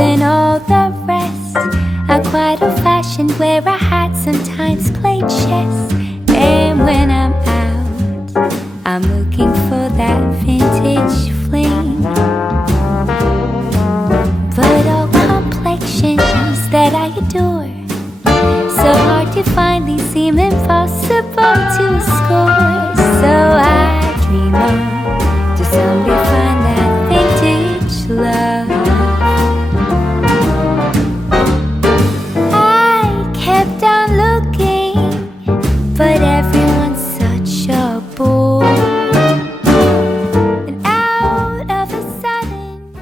than all the rest. I'm quite old-fashioned where I had sometimes played chess. And when I'm out, I'm looking for that vintage fling. But all complexions that I adore, so hard to find, they seem impossible to score. So I dream on to someday find that vintage love. I kept on looking, but everyone's such a bore. And out of a sudden...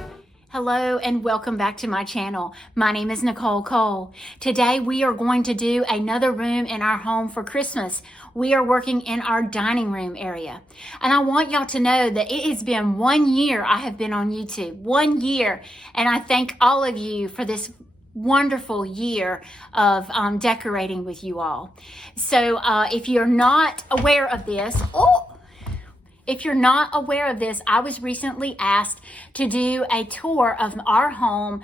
Hello and welcome back to my channel. My name is Nicole Cole. Today we are going to do another room in our home for Christmas. We are working in our dining room area. And I want y'all to know that it has been 1 year I have been on YouTube. 1 year. And I thank all of you for this wonderful year of decorating with you all. So if you're not aware of this, I was recently asked to do a tour of our home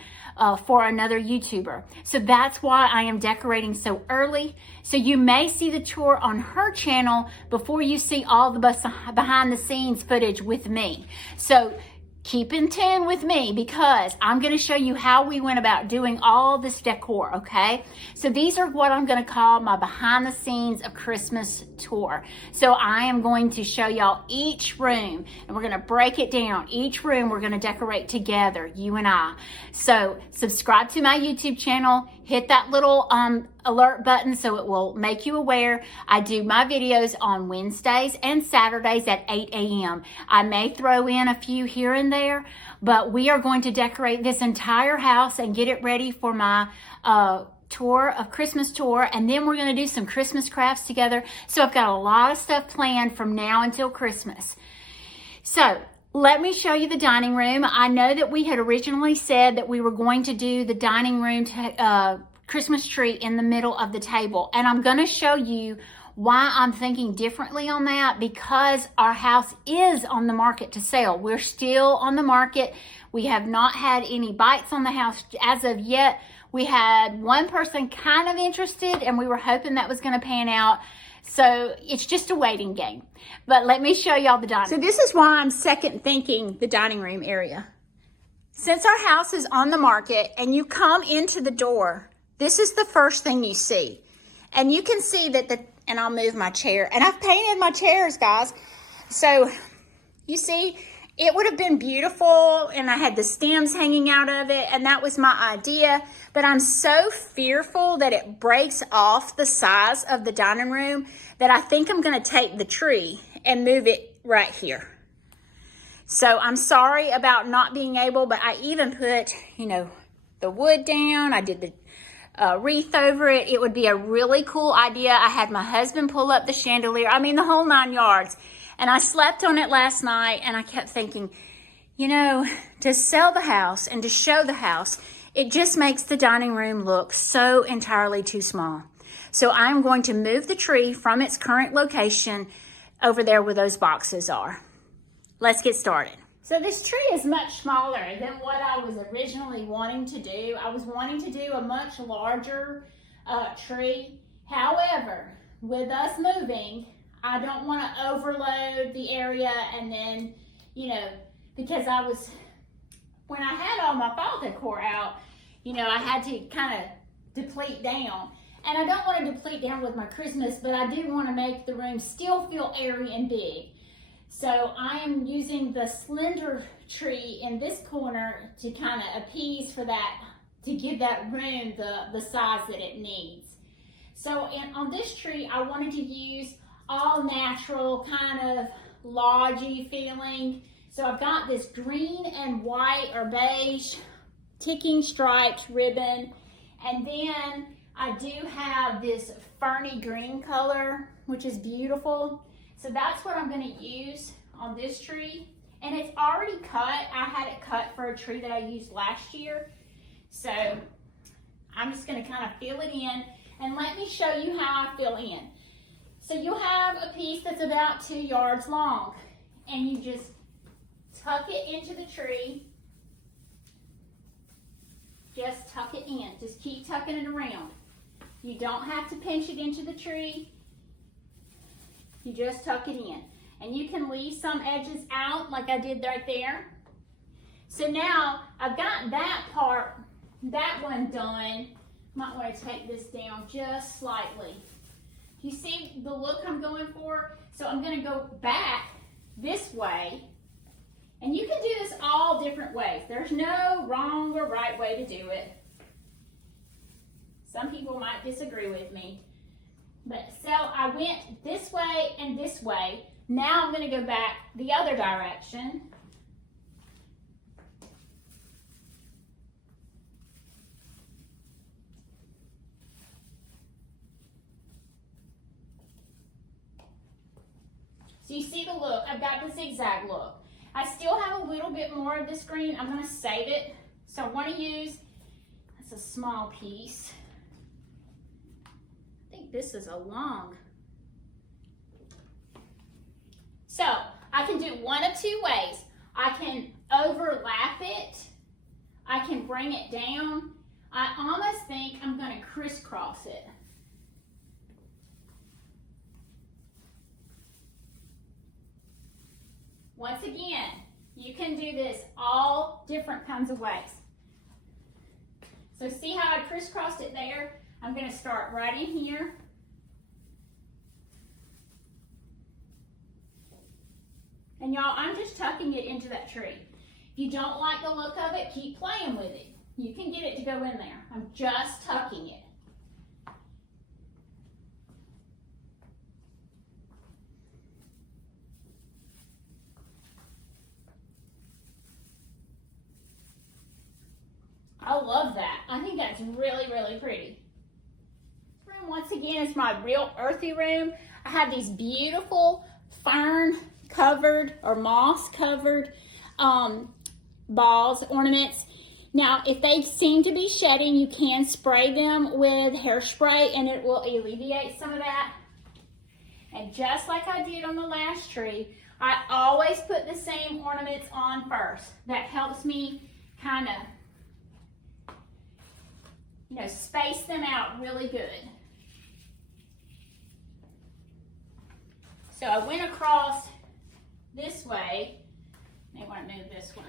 for another YouTuber. So that's why I am decorating so early. So you may see the tour on her channel before you see all the behind the scenes footage with me. So keep in tune with me because I'm going to show you how we went about doing all this decor, okay? So these are what I'm going to call my behind the scenes of Christmas tour. So I am going to show y'all each room and we're going to break it down. Each room we're going to decorate together, you and I. So subscribe to my YouTube channel, hit that little alert button so it will make you aware. I do my videos on Wednesdays and Saturdays at 8 a.m. I may throw in a few here and there, but we are going to decorate this entire house and get it ready for my Christmas tour, and then we're going to do some Christmas crafts together. So I've got a lot of stuff planned from now until Christmas. So let me show you the dining room. I know that we had originally said that we were going to do the dining room Christmas tree in the middle of the table, and I'm going to show you why I'm thinking differently on that, because our house is on the market to sell. We're still on the market. We have not had any bites on the house as of yet. We had one person kind of interested and we were hoping that was going to pan out. So it's just a waiting game. But let me show y'all the dining room. So this is why I'm second thinking the dining room area. Since our house is on the market and you come into the door, this is the first thing you see. And you can see that and I'll move my chair. And I've painted my chairs, guys. So you see, it would have been beautiful and I had the stems hanging out of it and that was my idea. But I'm so fearful that it breaks off the size of the dining room that I think I'm gonna take the tree and move it right here. So I'm sorry about not being able, but I even put, the wood down. I did the wreath over it. It would be a really cool idea. I had my husband pull up the chandelier. I mean, the whole 9 yards. And I slept on it last night and I kept thinking, to sell the house and to show the house, it just makes the dining room look so entirely too small. So I'm going to move the tree from its current location over there where those boxes are. Let's get started. So this tree is much smaller than what I was originally wanting to do. I was wanting to do a much larger tree. However, with us moving, I don't want to overload the area and then, because when I had all my fall decor out, I had to kind of deplete down. And I don't want to deplete down with my Christmas, but I do want to make the room still feel airy and big. So I am using the slender tree in this corner to kind of appease for that, to give that room the size that it needs. So on this tree, I wanted to use all natural, kind of lodgy feeling. So I've got this green and white or beige ticking striped ribbon. And then I do have this ferny green color, which is beautiful. So that's what I'm going to use on this tree. And it's already cut. I had it cut for a tree that I used last year. So I'm just going to kind of fill it in. And let me show you how I fill in. So you'll have a piece that's about 2 yards long. And you just tuck it into the tree. just tuck it in. Just keep tucking it around. You don't have to pinch it into the tree. You just tuck it in. And you can leave some edges out like I did right there. So now I've got that part, that one done. Might want to take this down just slightly. You see the look I'm going for? So I'm going to go back this way. And you can do this all different ways. There's no wrong or right way to do it. Some people might disagree with me. But so I went this way and this way. Now I'm going to go back the other direction. So you see the look. I've got the zigzag look. I still have a little bit more of this green. I'm going to save it. So I want to use, that's a small piece. I think this is a long. So I can do one of two ways. I can overlap it. I can bring it down. I almost think I'm going to crisscross it. Once again, you can do this all different kinds of ways. So see how I crisscrossed it there? I'm going to start right in here. And y'all, I'm just tucking it into that tree. If you don't like the look of it, keep playing with it. You can get it to go in there. I'm just tucking it. I love that. I think that's really, really pretty. This room, once again, is my real earthy room. I have these beautiful fern covered or moss covered balls, ornaments. Now, if they seem to be shedding, you can spray them with hairspray and it will alleviate some of that. And just like I did on the last tree, I always put the same ornaments on first. That helps me kind of, you know, space them out really good. So I went across this way. May want to move this one.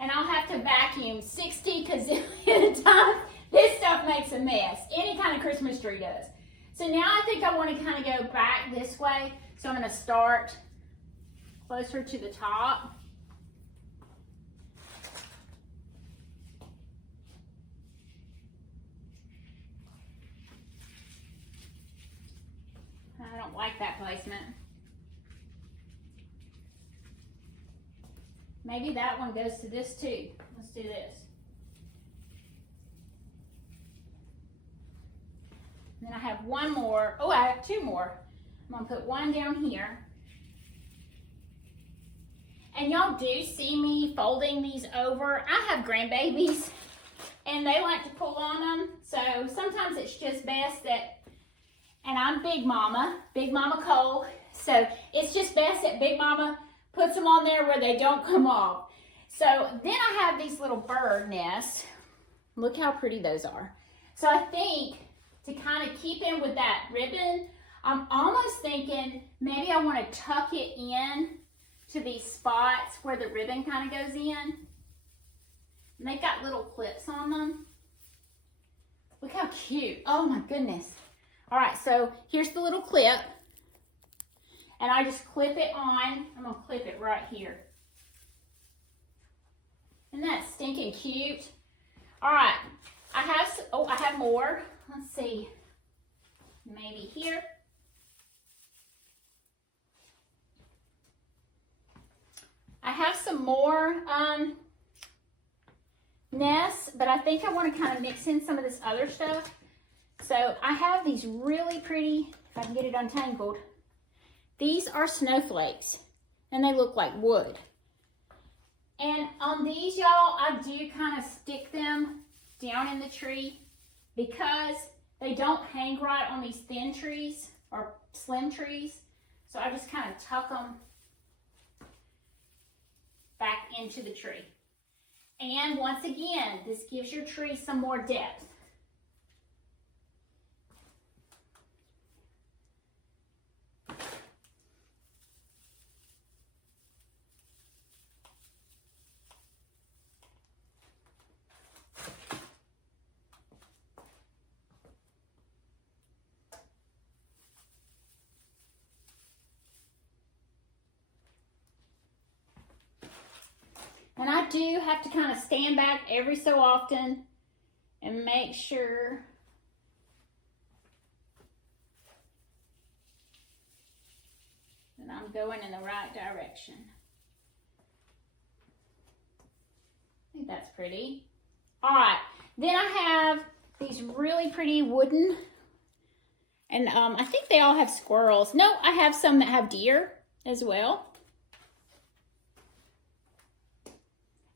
And I'll have to vacuum 60 gazillion times. This stuff makes a mess. Any kind of Christmas tree does. So now I think I want to kind of go back this way. So I'm going to start closer to the top. I don't like that placement. Maybe that one goes to this too. Let's do this. And then I have one more. Oh, I have two more. I'm going to put one down here. And y'all do see me folding these over. I have grandbabies and they like to pull on them. So sometimes it's just best that, and I'm Big Mama Cole. So it's just best that Big Mama puts them on there where they don't come off. So then I have these little bird nests. Look how pretty those are. So I think to kind of keep in with that ribbon, I'm almost thinking maybe I want to tuck it in to these spots where the ribbon kind of goes in. And they've got little clips on them. Look how cute. Oh my goodness. All right, so here's the little clip. And I just clip it on. I'm going to clip it right here. Isn't that stinking cute? All right, I have more. Let's see. Maybe here. I have some more nests, but I think I want to kind of mix in some of this other stuff. So I have these really pretty, if I can get it untangled, these are snowflakes, and they look like wood. And on these, y'all, I do kind of stick them down in the tree because they don't hang right on these thin trees or slim trees. So I just kind of tuck them back into the tree. And once again, this gives your tree some more depth. And I do have to kind of stand back every so often and make sure that I'm going in the right direction. I think that's pretty. All right, then I have these really pretty wooden, and I think they all have squirrels. No, I have some that have deer as well.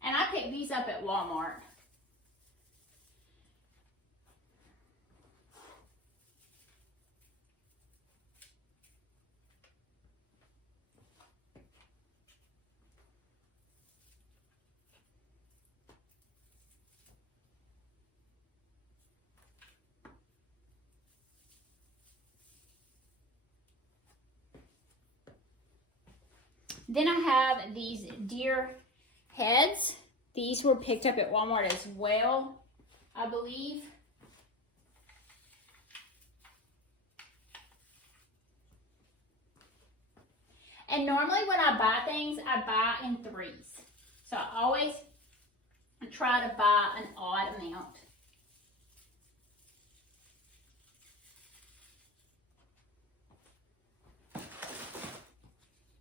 And I picked these up at Walmart. Then I have these deer heads. These were picked up at Walmart as well, I believe. And normally when I buy things, I buy in threes. So I always try to buy an odd amount.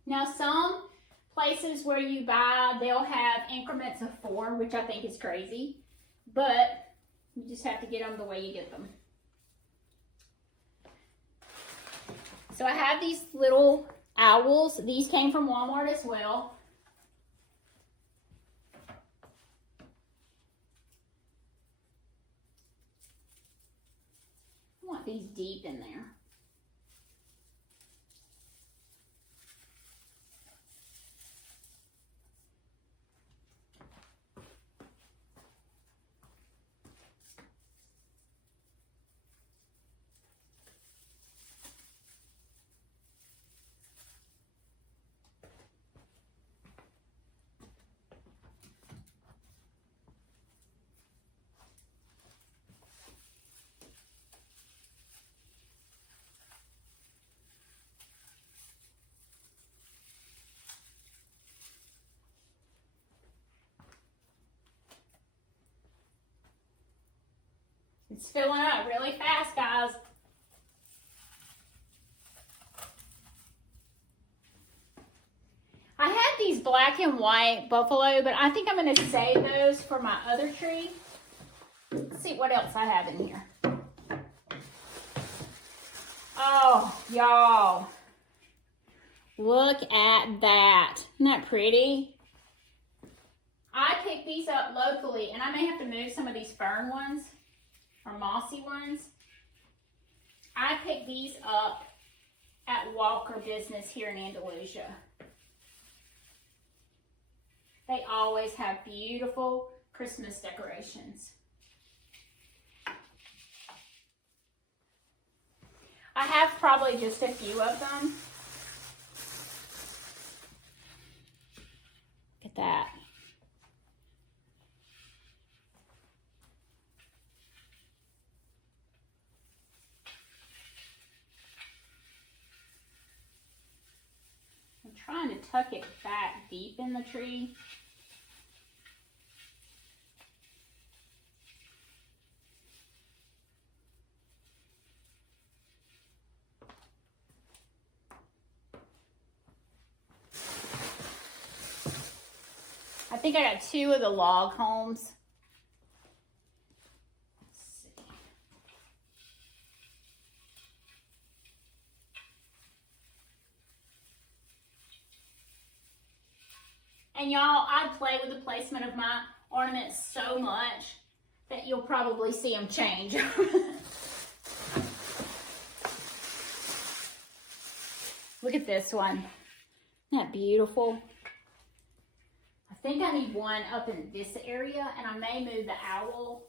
Now some places where you buy, they'll have increments of 4, which I think is crazy, but you just have to get them the way you get them. So I have these little owls. These came from Walmart as well. I want these deep in there. It's filling up really fast, guys. I had these black and white buffalo, but I think I'm going to save those for my other tree. Let's see what else I have in here. Oh, y'all. Look at that. Isn't that pretty? I picked these up locally, and I may have to move some of these fern ones or mossy ones. I picked these up at Walker Business here in Andalusia. They always have beautiful Christmas decorations. I have probably just a few of them. Look at that. I'm trying to tuck it back deep in the tree. I think I got 2 of the log homes. Let's see. And y'all, I play with the placement of my ornaments so much that you'll probably see them change. Look at this one. Isn't that beautiful? I think I need one up in this area, and I may move the owl.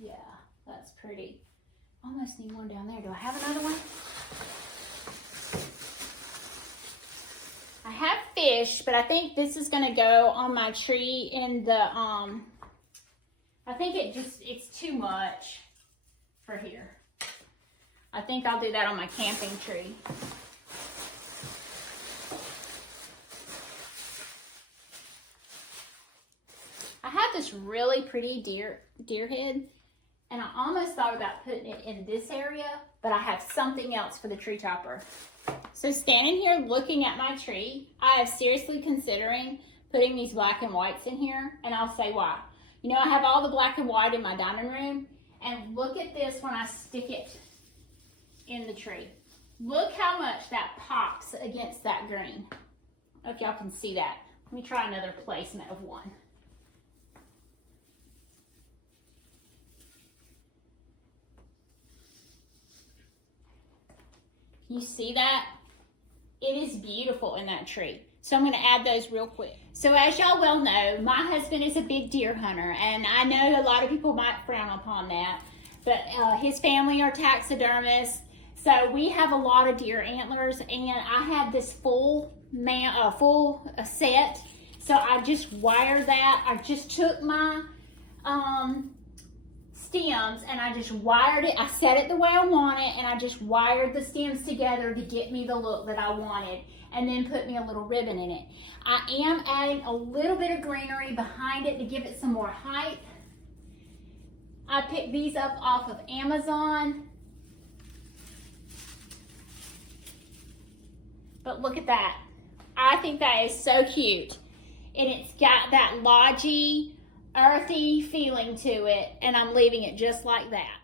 Yeah, that's pretty. Almost need one down there. Do I have another one? I have fish, but I think this is gonna go on my tree in the, I think it's too much for here. I think I'll do that on my camping tree. I have this really pretty deer head, and I almost thought about putting it in this area, but I have something else for the tree topper. So standing here looking at my tree, I am seriously considering putting these black and whites in here, and I'll say why. You know, I have all the black and white in my dining room, and look at this when I stick it in the tree. Look how much that pops against that green. I don't know if y'all can see that. Let me try another placement of one. You see that? It is beautiful in that tree. So I'm going to add those real quick. So as y'all well know, my husband is a big deer hunter, and I know a lot of people might frown upon that, but his family are taxidermists, so we have a lot of deer antlers, and I have this full set. So I just wired that. I just took my stems and I just wired it. I set it the way I want it, and I just wired the stems together to get me the look that I wanted, and then put me a little ribbon in it. I am adding a little bit of greenery behind it to give it some more height. I picked these up off of Amazon. But look at that. I think that is so cute. And it's got that lodgy, earthy feeling to it, and I'm leaving it just like that.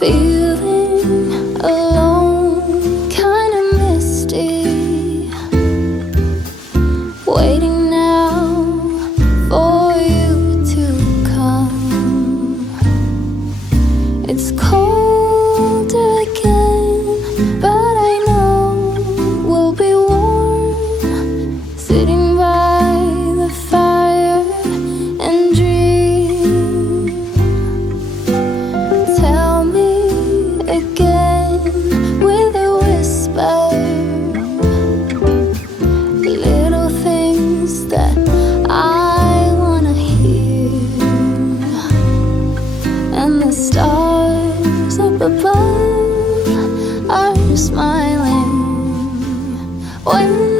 Feeling alone, kinda misty, waiting now for you to come. It's cold again, but I know we'll be warm, sitting by the fire and dream. Tell me again with a whisper, little things that I wanna hear, and the stars up above are smiling when